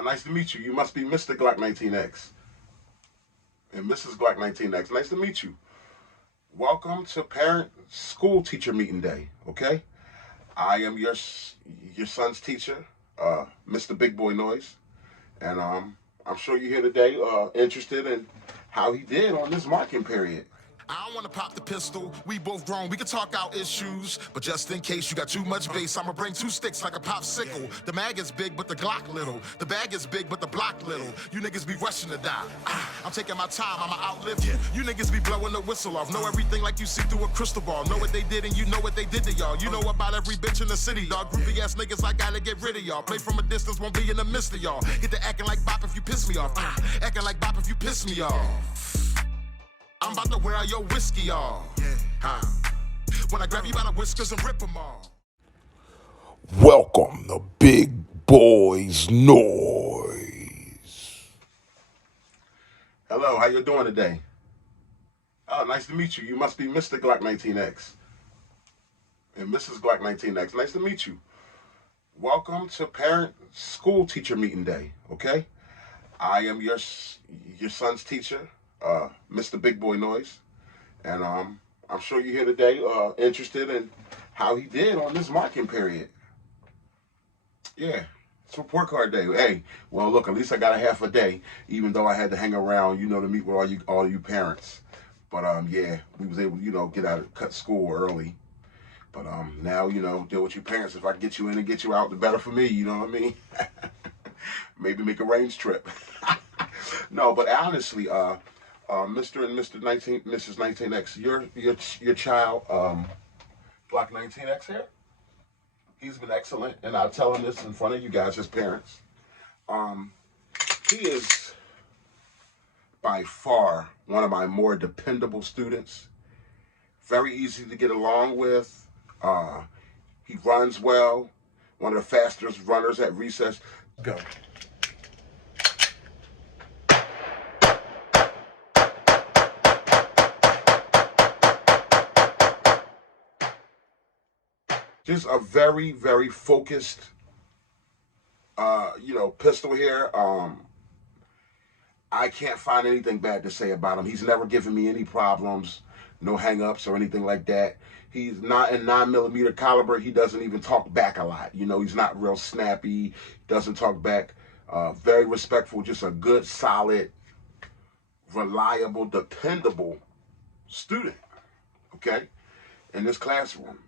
Nice to meet you. You must be Mr. Glock 19X and Mrs. Glock 19X. Nice to meet you. Welcome to Parent School Teacher Meeting Day, okay? I am your son's teacher, Mr. Big Boy Noise, and I'm sure you're here today interested in how he did on this marking period. I don't wanna pop the pistol, we both grown, we can talk out issues. But just in case you got too much bass, I'ma bring two sticks like a popsicle. The mag is big, but the Glock little. The bag is big, but the block little. You niggas be rushing to die. I'm taking my time, I'ma outlive you. You niggas be blowing the whistle off. Know everything like you see through a crystal ball. Know what they did and you know what they did to y'all. You know about every bitch in the city, dog. Groupie ass niggas, I gotta get rid of y'all. Play from a distance, won't be in the midst of y'all. Get to acting like bop if you piss me off. Acting like bop if you piss me off. I'm about to wear out your whiskey off. When I grab you by the whiskers and rip them off. Welcome to Big Boy's Noise. Hello, how you doing today? Nice to meet you. You must be Mr. Glock 19X and Mrs. Glock 19X. Nice to meet you. Welcome to Parent School Teacher Meeting Day, okay? I am your son's teacher, Mr. Big Boy Noise, and I'm sure you're here today interested in how he did on this marking period. Yeah, it's report card day. Hey, well, look, at least I got a half a day, even though I had to hang around, to meet with all you parents. But yeah, we was able to, cut school early. But now, deal with your parents. If I get you in and get you out, the better for me. You know what I mean? Maybe make a range trip. No, but honestly, Mr. and Mrs. 19X, your child, Glock 19X here, he's been excellent, and I'll tell him this in front of you guys as parents. He is by far one of my more dependable students. Very easy to get along with. He runs well. One of the fastest runners at recess. Go. Just a very, very focused, pistol here. I can't find anything bad to say about him. He's never given me any problems, no hang-ups or anything like that. He's not in 9mm caliber. He doesn't even talk back a lot. He's not real snappy, doesn't talk back. Very respectful, just a good, solid, reliable, dependable student, okay, in this classroom.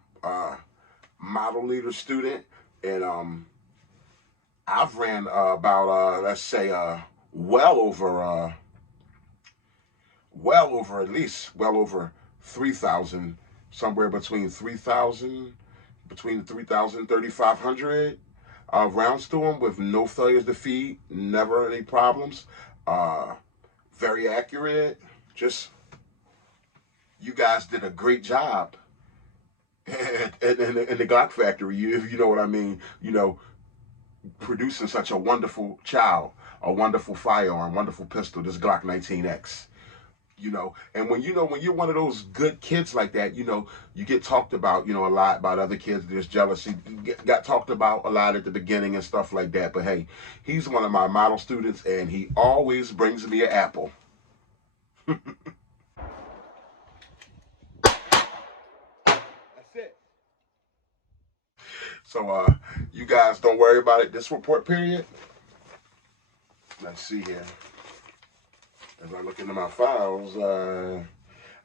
Model leader student, and I've ran about let's say well over 3,000, somewhere between 3,000 and 3,500 rounds to him with no failures to feed, never any problems. Very accurate. Just, you guys did a great job in the Glock factory, if you know what I mean, producing such a wonderful child, a wonderful firearm, wonderful pistol, this Glock 19X, and when you're one of those good kids like that, you get talked about, a lot about other kids. There's jealousy, got talked about a lot at the beginning and stuff like that, but hey, he's one of my model students, and he always brings me an apple. So, you guys don't worry about it this report period. Let's see here. As I look into my files,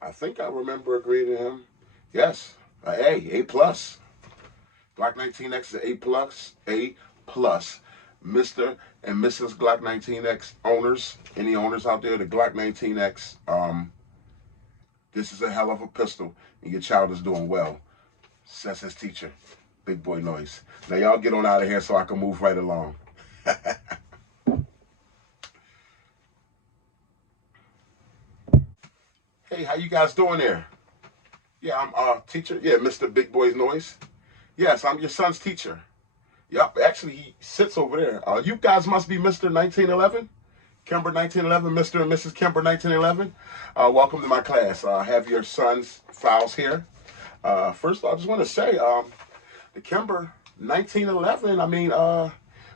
I think I remember agreeing to him. Yes, A plus. Glock 19X is A plus, A plus. Mr. and Mrs. Glock 19X owners, any owners out there, the Glock 19X, this is a hell of a pistol, and your child is doing well, says his teacher. Big Boy Noise. Now y'all get on out of here so I can move right along. Hey, how you guys doing there? Yeah, I'm teacher. Yeah, Mr. Big Boy Noise. Yes, I'm your son's teacher. Yup, actually he sits over there. You guys must be Mr. 1911? Kimber 1911, Mr. and Mrs. Kimber 1911. Welcome to my class. I have your son's files here. First of all, I just want to say, the Kimber 1911, I mean,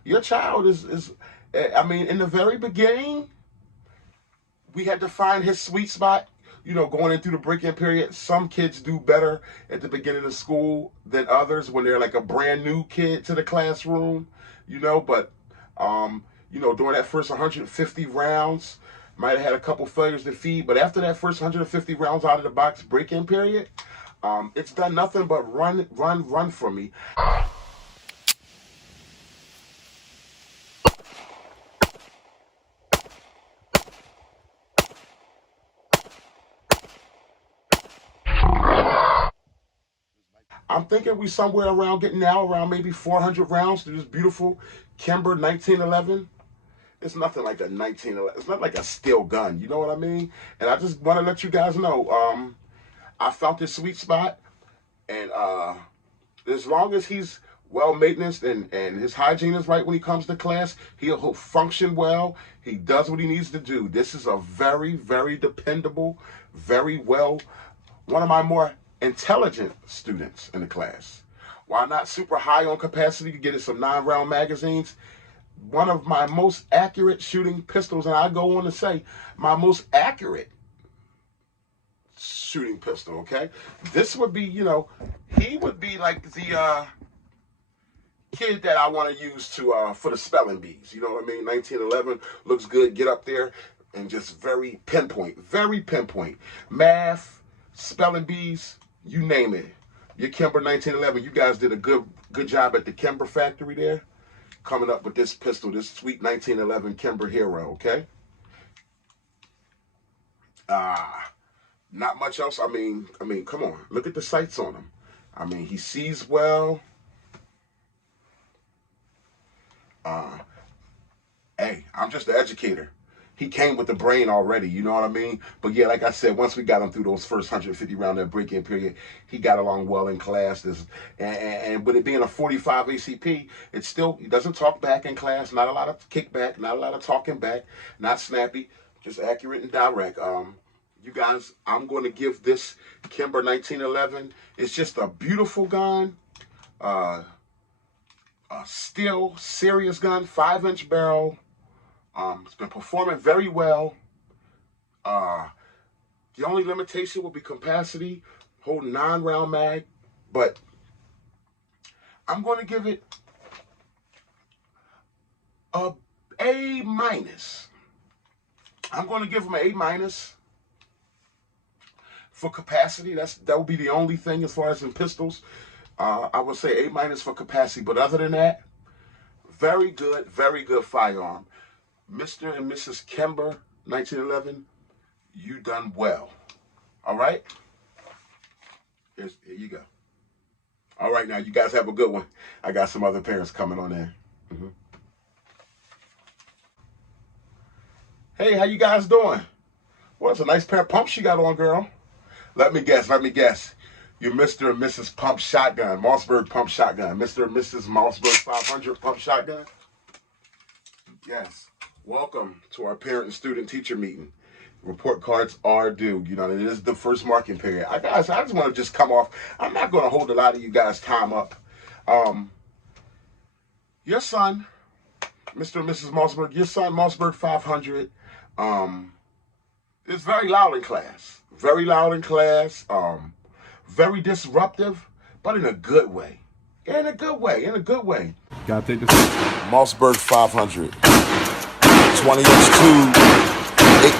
Your child is. I mean, in the very beginning, we had to find his sweet spot. Going into the break-in period, some kids do better at the beginning of school than others when they're like a brand new kid to the classroom. But during that first 150 rounds, might have had a couple failures to feed. But after that first 150 rounds out of the box break-in period, it's done nothing but run, run, run for me. I'm thinking we somewhere around getting now around maybe 400 rounds to this beautiful Kimber 1911. It's nothing like a 1911. It's not like a steel gun. You know what I mean? And I just want to let you guys know, I found this sweet spot, and as long as he's well maintenance and his hygiene is right when he comes to class, he'll function well. He does what he needs to do. This is a very, very dependable, very well, one of my more intelligent students in the class. While not super high on capacity to get in some 9-round magazines, one of my most accurate shooting pistols, and I go on to say my most accurate shooting pistol, okay? This would be, he would be like the kid that I want to use to for the spelling bees. You know what I mean? 1911 looks good. Get up there and just very pinpoint. Math, spelling bees, you name it. Your Kimber 1911. You guys did a good job at the Kimber factory there, coming up with this pistol, this sweet 1911 Kimber Hero. Okay. Not much else. I mean, come on. Look at the sights on him. I mean, he sees well. Hey, I'm just an educator. He came with the brain already, you know what I mean? But yeah, like I said, once we got him through those first 150 round that break-in period, he got along well in class. And with it being a 45 ACP, it's still, he doesn't talk back in class, not a lot of kickback, not a lot of talking back, not snappy, just accurate and direct. You guys, I'm going to give this Kimber 1911. It's just a beautiful gun. A still serious gun, 5-inch barrel. It's been performing very well. The only limitation will be capacity, holding 9-round mag, but I'm going to give it a A minus. I'm going to give him an A minus for capacity. That will be the only thing as far as in pistols. I would say A minus for capacity, but other than that, very good firearm. Mr. and Mrs. Kimber, 1911, you done well. All right? Here you go. All right, now, you guys have a good one. I got some other parents coming on in. Hey, how you guys doing? Well, it's a nice pair of pumps you got on, girl. Let me guess. You're Mr. and Mrs. Pump Shotgun, Mossberg Pump Shotgun. Mr. and Mrs. Mossberg 500 Pump Shotgun? Yes. Welcome to our parent and student teacher meeting. Report cards are due. It is the first marking period. I just want to just come off. I'm not going to hold a lot of you guys' time up. Your son, Mr. and Mrs. Mossberg, your son, Mossberg 500, is very loud in class. Very loud in class. Very disruptive, but in a good way. In a good way. Gotta take this. Mossberg 500. 20-inch tube,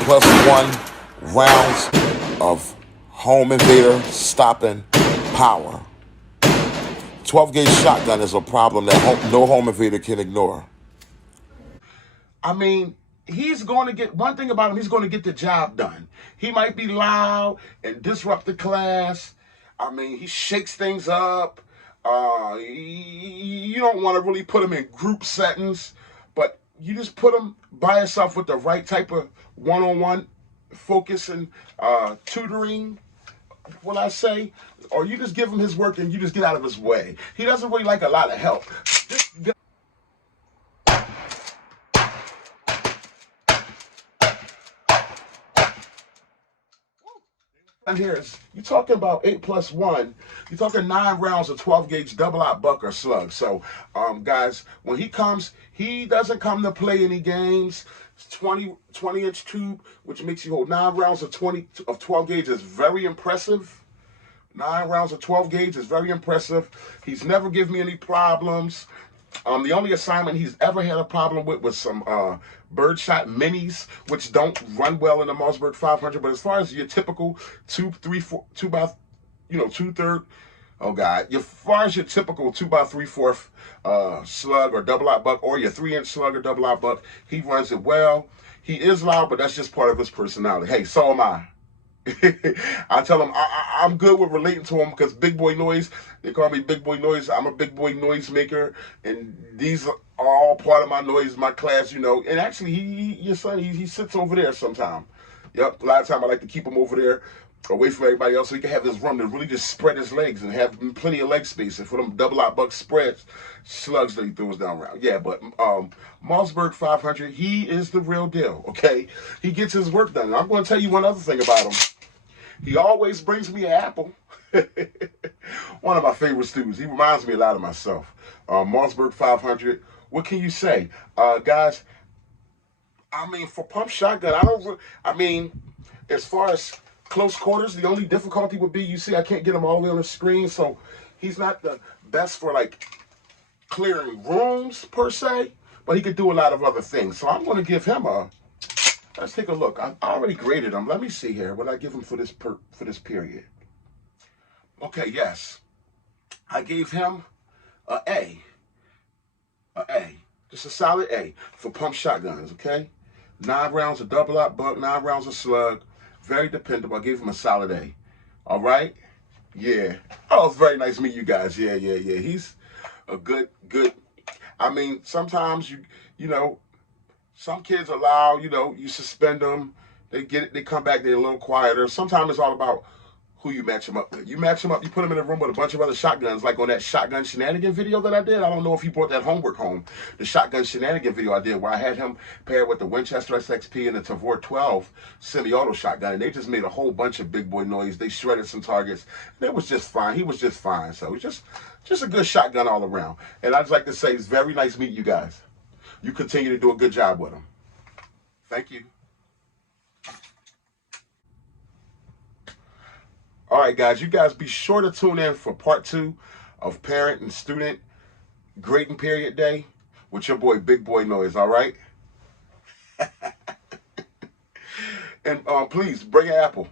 8+1 rounds of home invader stopping power. 12-gauge shotgun is a problem that no home invader can ignore. I mean, he's going to get, one thing about him, he's going to get the job done. He might be loud and disrupt the class. I mean, he shakes things up. You don't want to really put him in group settings, but you just put him by himself with the right type of one-on-one focus and tutoring, will I say, or you just give him his work and you just get out of his way. He doesn't really like a lot of help. And here's, you're talking about 8+1. You're talking 9 rounds of 12 gauge double out buck or slug. So, guys, when he comes, he doesn't come to play any games. It's 20-inch tube, which makes you hold 9 rounds of 12 gauge is very impressive. 9 rounds of 12 gauge is very impressive. He's never given me any problems. The only assignment he's ever had a problem with was some birdshot minis, which don't run well in the Mossberg 500. But as far as your typical 2 by, 2/3, oh God, as far as your typical 2 by 3/4 slug or double out buck, or your 3-inch slug or double out buck, he runs it well. He is loud, but that's just part of his personality. Hey, so am I. I tell him I'm good with relating to him because big boy noise. They call me big boy noise. I'm a big boy noise maker, and these are all part of my noise, my class, And actually, your son, he sits over there sometime. Yep, a lot of time I like to keep him over there, away from everybody else, so he can have this room to really just spread his legs and have plenty of leg space. And for them double out buck spreads, slugs that he throws down around. Yeah, but Mossberg 500, he is the real deal. Okay, he gets his work done. And I'm going to tell you one other thing about him. He always brings me an apple. One of my favorite students. He reminds me a lot of myself. Mossberg 500. What can you say, guys? I mean, for pump shotgun, as far as close quarters, the only difficulty would be, you see, I can't get him all the way on the screen, so he's not the best for like clearing rooms per se, but he could do a lot of other things. So I'm going to give him a. Let's take a look. I already graded him. Let me see here what I give him for this period. Okay, yes, I gave him a A. Just a solid A for pump shotguns. Okay, 9 rounds of double out buck, 9 rounds of slug, very dependable. I gave him a solid A. All right, yeah. Oh, it's very nice to meet you guys. Yeah. He's a good. I mean, sometimes you know. Some kids are loud, you suspend them, they come back, they're a little quieter. Sometimes it's all about who you match them up with. You match them up, you put them in a room with a bunch of other shotguns, like on that shotgun shenanigan video that I did. I don't know if you brought that homework home. The shotgun shenanigan video I did, where I had him paired with the Winchester SXP and the Tavor 12 semi-auto shotgun, and they just made a whole bunch of big boy noise. They shredded some targets, and it was just fine. He was just fine. So it was just a good shotgun all around. And I'd just like to say, it's very nice meeting you guys. You continue to do a good job with them. Thank you. All right, guys. You guys be sure to tune in for part 2 of Parent and Student Grading Period Day with your boy, Big Boy Noise, all right? And please, bring an apple.